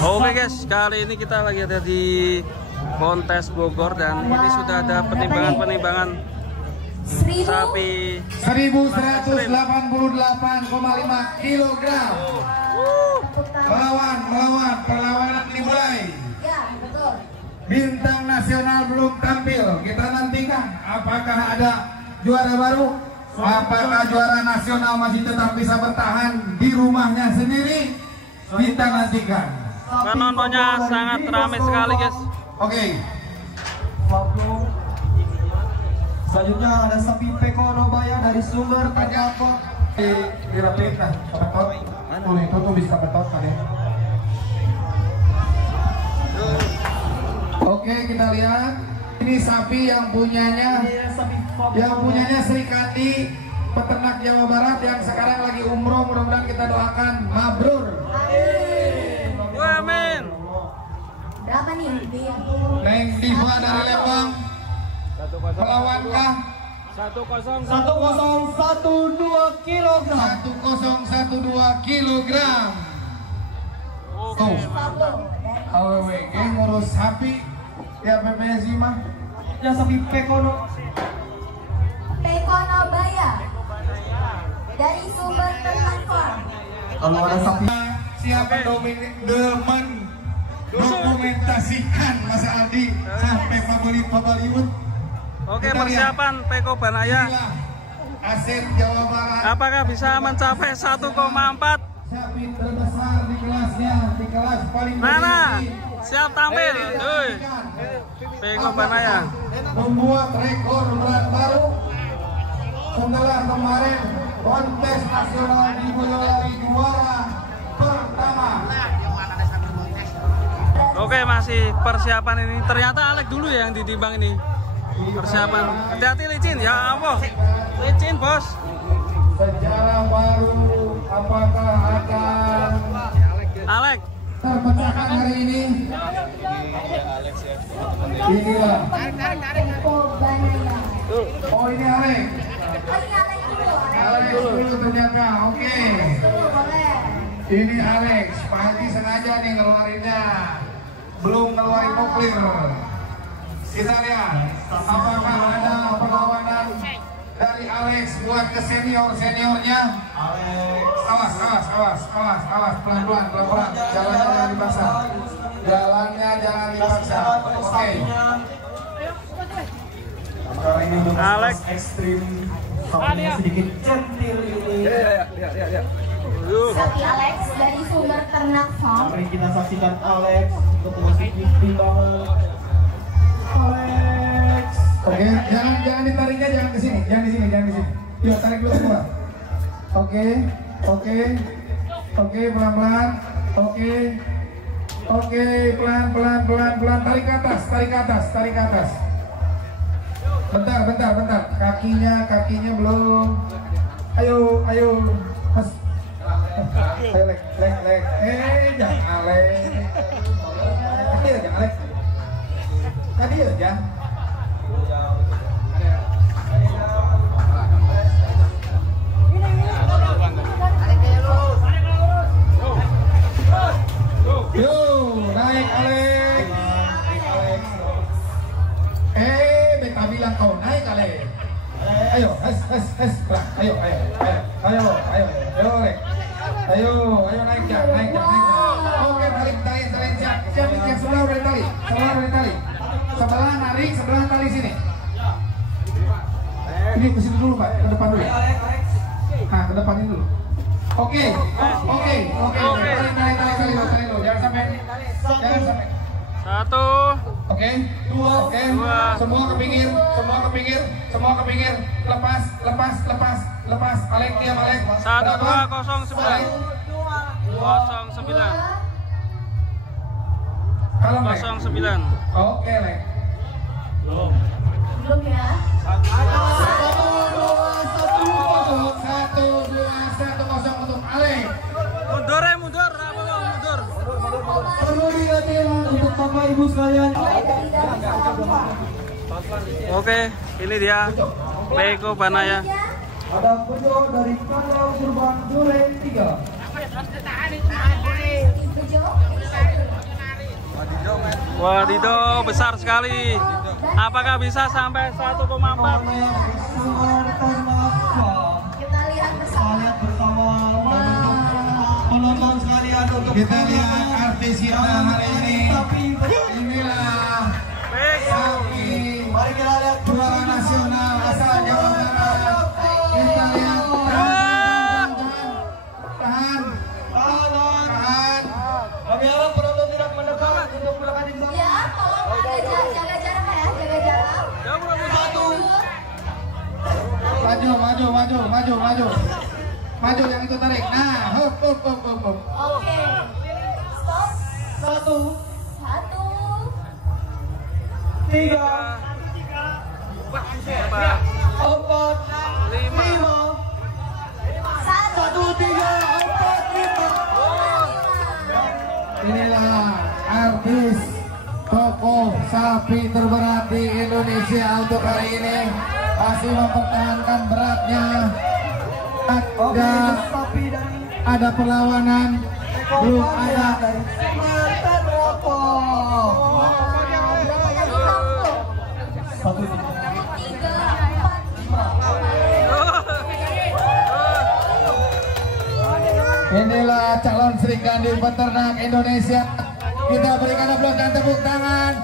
Oke guys, kali ini kita lagi ada di Kontes Bogor dan ini sudah ada penimbangan sapi 1188,5 kg. Perlawanan dimulai. Bintang nasional belum tampil. Kita nantikan apakah ada juara baru, apakah juara nasional masih tetap bisa bertahan di rumahnya sendiri. Kita nantikan. Penontonnya sangat ramai sekali guys. Oke. Selanjutnya ada sapi Peko Robaya dari Sumber Ternakon Di rapid nah, kapetot. Boleh itu tuh bisa kapetot kan ya. Oke, kita lihat. Ini sapi yang punyanya Sri Kandi, peternak Jawa Barat yang sekarang lagi umroh. Mudah-mudahan kita doakan mabrur. Amin. Berapa nih? Neng Diva dari Lembang. Melawankah 1012 kg. 1012 kg. Oke, mantap. AWWG ngurus sapi ya PPSI mah. Ya sapi Peko Robaya dari Sumber Ternakon. Kalau ada sapi Siapa dokumentasikan Mas Aldi sampai favorit. Oke, persiapan Peko Banaya. Aset Jawa Barat. Apakah bisa mencapai 1,4? Sapi terbesar di kelasnya, di kelas paling Nana, tinggi. siap tampil. Duh. Peko Banaya. Membuat rekor berat baru setelah kemarin kontes nasional di Boyolali juara pertama. Oke, masih persiapan ini. Ternyata Alek dulu ya yang ditimbang ini. Persiapan. Hati-hati licin ya Allah. Licin bos. Sejarah baru apakah akan Alek. terpecahkan hari ini? Inilah. Peko Banaya. Oh ini Alek. Alex dulu ternyata. Oke. Boleh. Ini Alex. Pak Haji sengaja nih ngeluarinnya. Belum ngeluarin nuklir. Kita lihat apakah ada perlawanan dari Alex buat ke seniornya. Awas pelan-pelan. Jalannya jangan dipaksa. Oke. Karena ini untuk Alex. ekstrim, sapinya sedikit centil ini. Sapi Alex dari Sumber Ternakon. Mari kita saksikan Alex untuk memasuki timbangan. Alex. Oke, jangan ditariknya, jangan ke sini, jangan di sini. Yuk, tarik dulu semua. Oke, pelan-pelan. Oke, pelan. Tarik ke atas. Bentar. Kakinya belum. Ayo. Mas. Ayo, Lek. Jangan Alex. Tadi aja. Yo, naik Alex. Beta bilang kau naik Alex. Ayo, Ayo, Lek. Ayo naik ya. Oke, tarik siap yang sebelah udah tali. Sebelah narik, sebelah tali sini. Ini ke situ dulu, Pak. Ke depan dulu. Nah, ke depan ini dulu. Oke. Tali lo. Jangan sampai. 1. Oke. 2. Semua ke pinggir. Lepas. Alek diam, Alek. 1209. 09. Kalau Lek. 09. Oke, Lek. Belum ya. 1-2-1-0 untuk Alek. Mundur. Perlu diingat untuk Bapak Ibu sekalian. Oke, ini dia Peko Banaya. Ada Bejo dari kandang Surban Duren 3. Bejo. Wadidaw, besar sekali. Apakah bisa sampai 1,4? Sumber ternak farm. Kita lihat bersama. Penonton sekalian untuk Kita lihat artis kita hari ini. Inilah sapi Mari kita lihat juara nasional asal Jawa Barat. Kita lihat tahan. Kami harap penonton tidak mendekat untuk melakukan imbang. Ya, tolong jaga jarak ya, jaga jarak. Maju yang itu tarik. Nah, hop. Oke. Stop. 1, 1, 3, 4, 5, 1, 3, 4, 5. Inilah artis tokoh sapi terberat di Indonesia untuk hari ini, masih mempertahankan beratnya. Ada perlawanan, belum ada. Inilah calon serikandi peternak Indonesia. Kita berikan aplaus dan tepuk tangan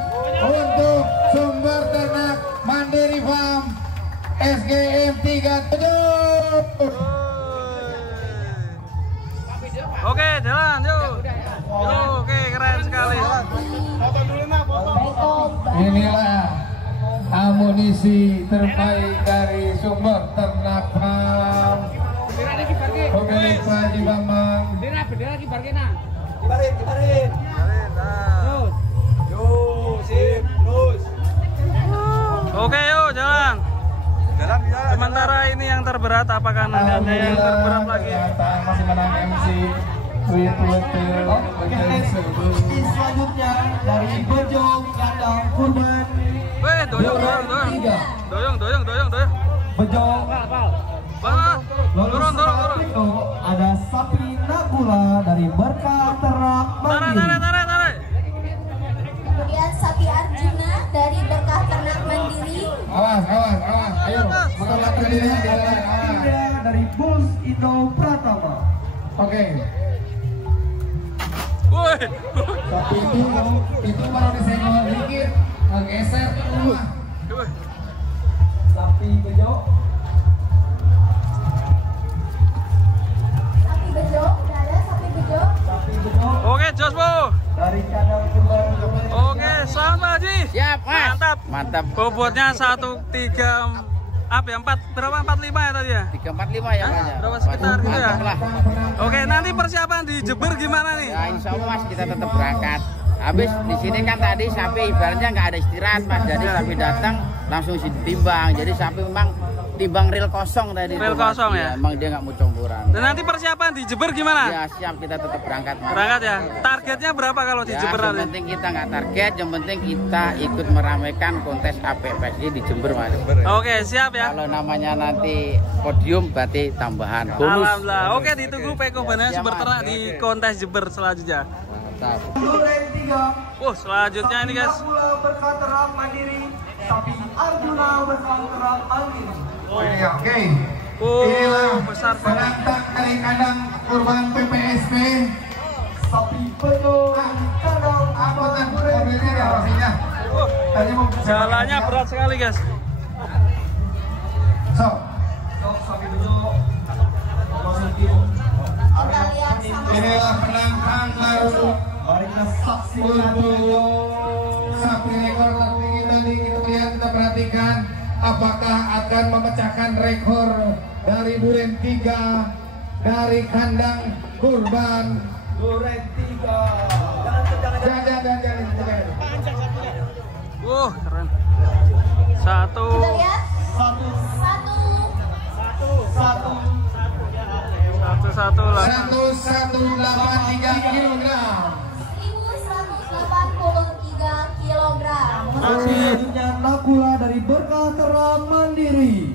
untuk Sumber Ternak Mandiri Farm SGM 37. Oke, jalan, yuk. Oke, keren sekali. Inilah amunisi terbaik dari Sumber Ternak Farm. Pemilik Pak Haji Bambang. Bendera kibar kena. Kibarin. Terus. Oke, yuk, jalan. Sementara ini yang terberat, apakah nanti ada yang terberat lagi? Masih menang MC. Selanjutnya dari Bojong Kandang Kurban. Weh, doyong. Bojong. Bang, turun. Ada sapi Nagula dari Berkah Ternak Mandiri. Tarik. Kemudian sapi Arjuna dari Berkah Ternak Mandiri. Awas. Ayo, motor lagi dirinya di jalan. Tiga dari Bulls Indo Pratama. Oke. Woi. Tapi itu baru disenggol dikit, ngegeser ke rumah. Sapi Bejo. Sapi bejo, udah ada sapi bejo. Sapi Bejo Oke, Jos, Bu. dari kandang Kurban. Oke, selamat Pak Haji. Siap, Mas. Mantap. Bobotnya 1,3 apa ya? 45 ya tadi ya? 345 ya, Mas. Berapa sekitar gitu ya? Mantap lah. Oke, nanti persiapan di Jember gimana nih? Ya, insya Allah, Mas, kita tetap berangkat. Habis di sini kan tadi sapi ibaratnya nggak ada istirahat, Mas. Jadi sapi datang langsung ditimbang. Jadi sapi memang timbang real kosong tadi. Real kosong ya? Emang dia nggak mau comboran. Dan nanti persiapan di Jember gimana? Ya siap, kita tetap berangkat, Mas. Berangkat ya? Targetnya berapa kalau di Ya, Jember yang nanti? penting kita nggak target, yang penting kita ikut meramaikan kontes APPSI di Jember, Mas. Oke, siap ya. Kalau namanya nanti podium berarti tambahan bonus. Alhamdulillah. Oke, ditunggu Peko Banana Sumber Ternak di kontes Jember selanjutnya. Mantap. Duren 3. Selanjutnya ini guys. Nagula Berkah Ternak Mandiri. Sapi Arjuna Berkah Ternak Mandiri. Oke. Oh, Inilah besar sekali. penantang dari kandang Kurban PPSP. Sapi Bejo kandang Angkutan mobilnya ya pastinya. Tadi mau Jalannya berat sekali guys. So, Sapi Bejo masuk tim. Kita lihat sama. inilah penantang baru Mari kita saksikan untuk sapi rekor tertinggi tadi. Kita perhatikan apakah akan memecahkan rekor dari Duren 3 dari kandang Kurban. Duren 3. Jangan. Keren. Satu. Kita lihat. Satu. 1183 kilogram. 1183 kilogram. Selanjutnya Nagula dari Berkah Ternak Mandiri.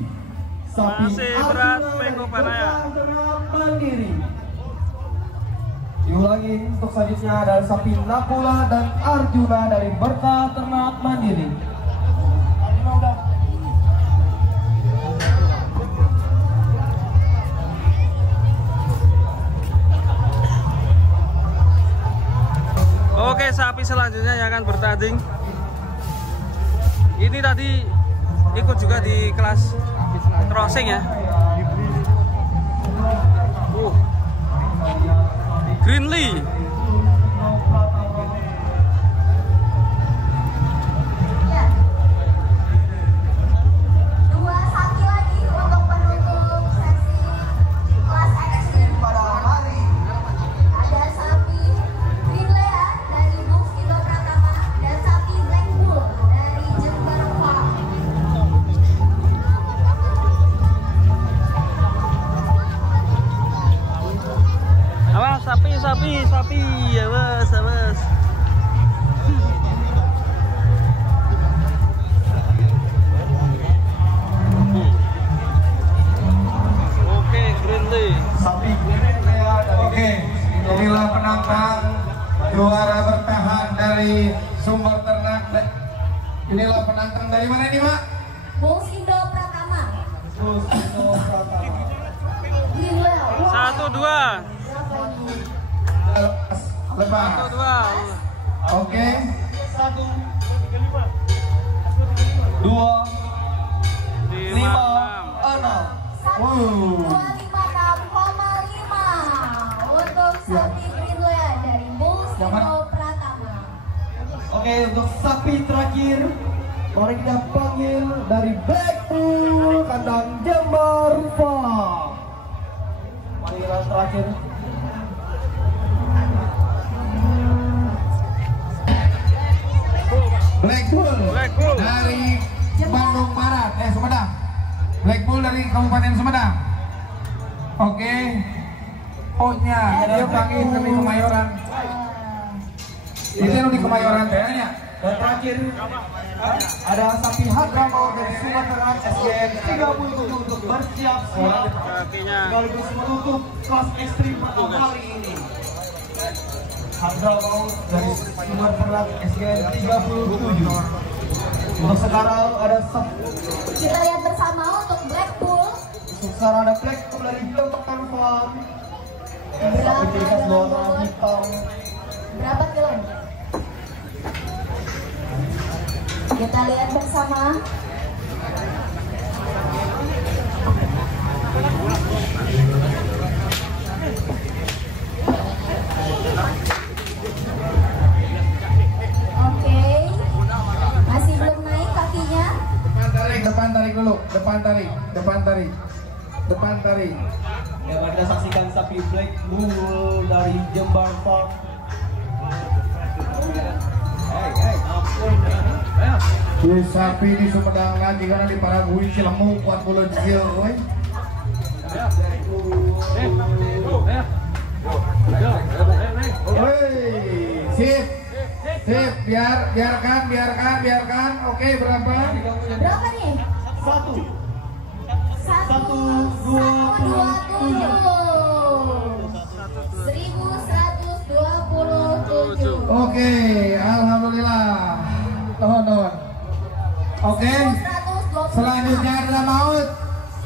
Sapi Masih berat, Arjuna Peko dari Banana. Berkah Ternak Mandiri. Diulangin untuk selanjutnya ada sapi Nakula dan Arjuna dari Berkah Ternak Mandiri. Arjuna udah. Oke, sapi selanjutnya yang akan bertanding. Ini tadi ikut juga di kelas crossing ya. Greenlee. Ya. Dua sapi lagi untuk penutup sesi kelas ekstrim pada hari. Ada sapi Greenlee dari Bux Indo Pratama dan sapi Black Bull dari Jember Farm. Awas, sapi, awas. Oke, Greenlee. Sapi Greenlee dari Oke, inilah penantang juara bertahan dari Sumber Ternak. Inilah penantang dari mana nih, Mak? Bux Indo Pratama. Bux Indo Pratama. Greenlee. 1-2. Lepas. 1-2. Oke. 1, 2, 5, 6. 126,5 untuk sapi Greenlee dari Bux Indo Pratama. Oke, untuk sapi terakhir mari kita panggil dari Black Bull kandang Jember Farm. Panggilan terakhir. Black Bull dari Bandung Barat, Sumedang. Black Bull dari Kabupaten Sumedang. Oke. Ohnya, dia panggil kami Kemayoran. Itu di Kemayoran tehnya. Dan terakhir ada sapi Hadramaut dari Sumatera SGM 37 untuk bersiap-siap Kakinya. sekaligus menutup kelas ekstrim pertama hari ini. Hadramaut dari Sumatera SGM 37. Untuk sekarang ada Kita lihat bersama untuk Black Bull. ada Black Bull dari Jember Farm. Sapi tingkat warna hitam. Berapa kilo? Kita lihat bersama. Oke. Masih belum naik kakinya. Depan tarik dulu, depan tarik. Ya, kita saksikan sapi Black Bull dari Jember Farm. Sapi di Sumedang lagi karena di Paragui Cilemu 40 jil, woi. Sip. Biarkan. Oke, berapa? Berapa nih? 1, 1127. Oke, alhamdulillah. Nuhun. Oke. Selanjutnya adalah maut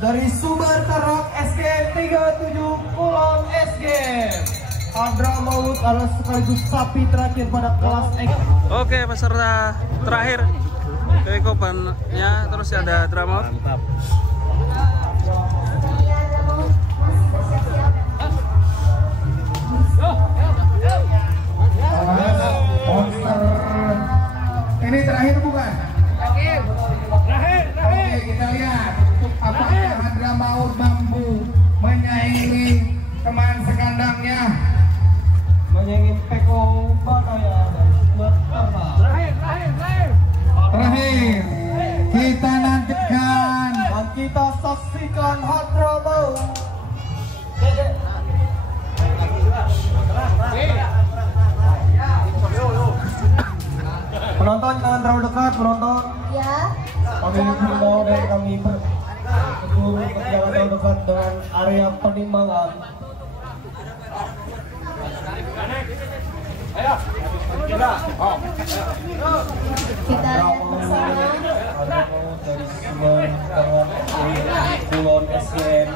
dari Sumber Ternak SGM 37 Kulon SGM. Hadramaut adalah sekaligus sapi terakhir pada kelas X. Oke, peserta terakhir dari kobannya, terus ada drama. Mantap. Monster. Ini terakhir bukan? Terakhir. Oke, kita lihat apakah Hadramaut mampu menyaingi teman sekandangnya. Menyaingi Peko Banaya dan Sumatera. Terakhir, kita nantikan Dan kita saksikan Hadramaut. Penonton jangan terlalu dekat, penonton. Ya. Kami himbau dan kami jangan terlalu dekat dengan area penimbangan. Kita lihat bersama. Dari Sumber Kulon SGM.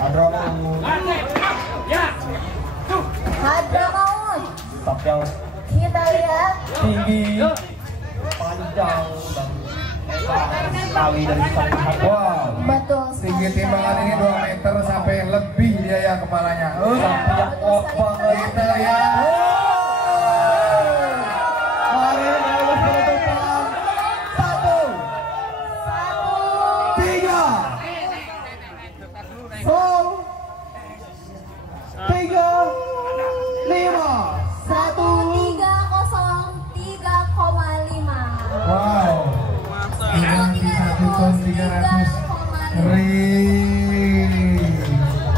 Hadramaut. Hadramaut. Stop yang Kita lihat. tinggi, panjang dan sekali dari samping hati. Wow, Betul tinggi sekali. timbangan ini 2 meter sampai lebih dia ya kepalanya. Yang kuat banget. Kita lihat. Hari ini adalah penutupan 1, 3, 4, 3, 5, 1. 303,5. Wow. Nanti 1 ton 300.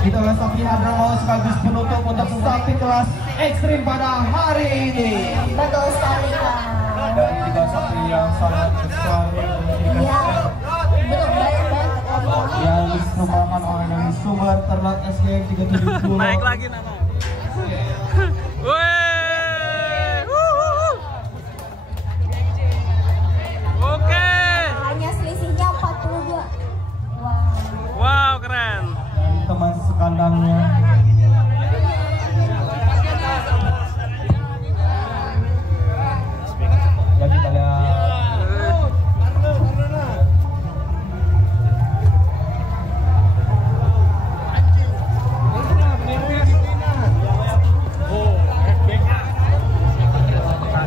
Kita oleh sapi Hadramaut sekaligus penutup untuk sapi kelas ekstrim pada hari ini. Betul sekali, Kak. Dan 3 sapi yang sangat besar Ya, betul banyak. yang disumberkan oleh dari Sumber Ternak SGM 370. Naik lagi Nana. Weh. Oke. Hanya selisihnya 42. Wow. Wow, keren. Dan teman sekandangnya. Ya kita lihat.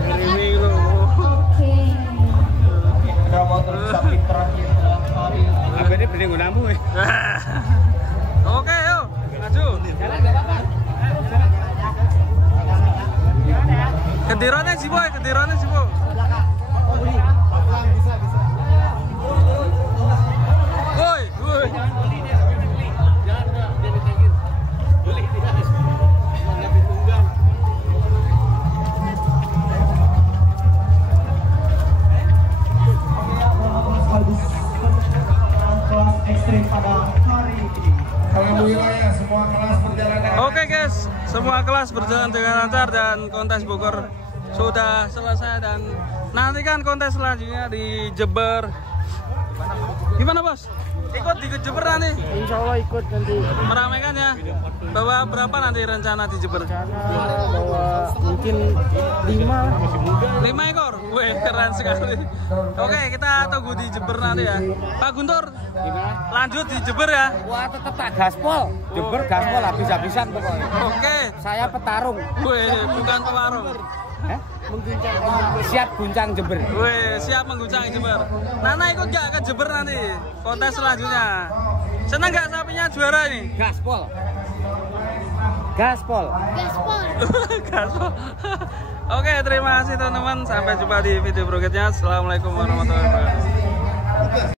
Ini lo. Oke. Hadramaut terus sapi terakhir dalam hari ini. Abene bening gunamu. Oke, yuk. Maju. Kedirannya sih, boy. Kedirannya sih, boy. Woi, woi. Sekaligus kelas ekstrim pada hari ini. Alhamdulillah ya, semua kelas berjalan dengan Oke guys, semua kelas berjalan dengan lancar dan kontes Bogor sudah selesai dan nantikan kontes selanjutnya di Jember. Gimana bos? Ikut di Jember nanti? Insya Allah ikut nanti. Meramaikan ya. Bawa berapa nanti rencana di Jember? Bawa mungkin 5 ekor. Wih, keren sekali. Oke, kita tunggu di Jember nanti ya. Pak Guntur, lanjut di Jember ya. Wah, tetap tak gaspol. Jember gaspol habis-habisan pokoknya. Oke. Saya petarung. Wih, bukan pewarung. Siap guncang Jember. Wih, siap mengguncang Jember. Nana ikut gak ke Jember nanti? Kontes selanjutnya. Senang gak sapinya juara ini? Gaspol. Gaspol. Gaspol. Oke, terima kasih teman-teman. Sampai jumpa di video berikutnya. Assalamualaikum warahmatullahi wabarakatuh.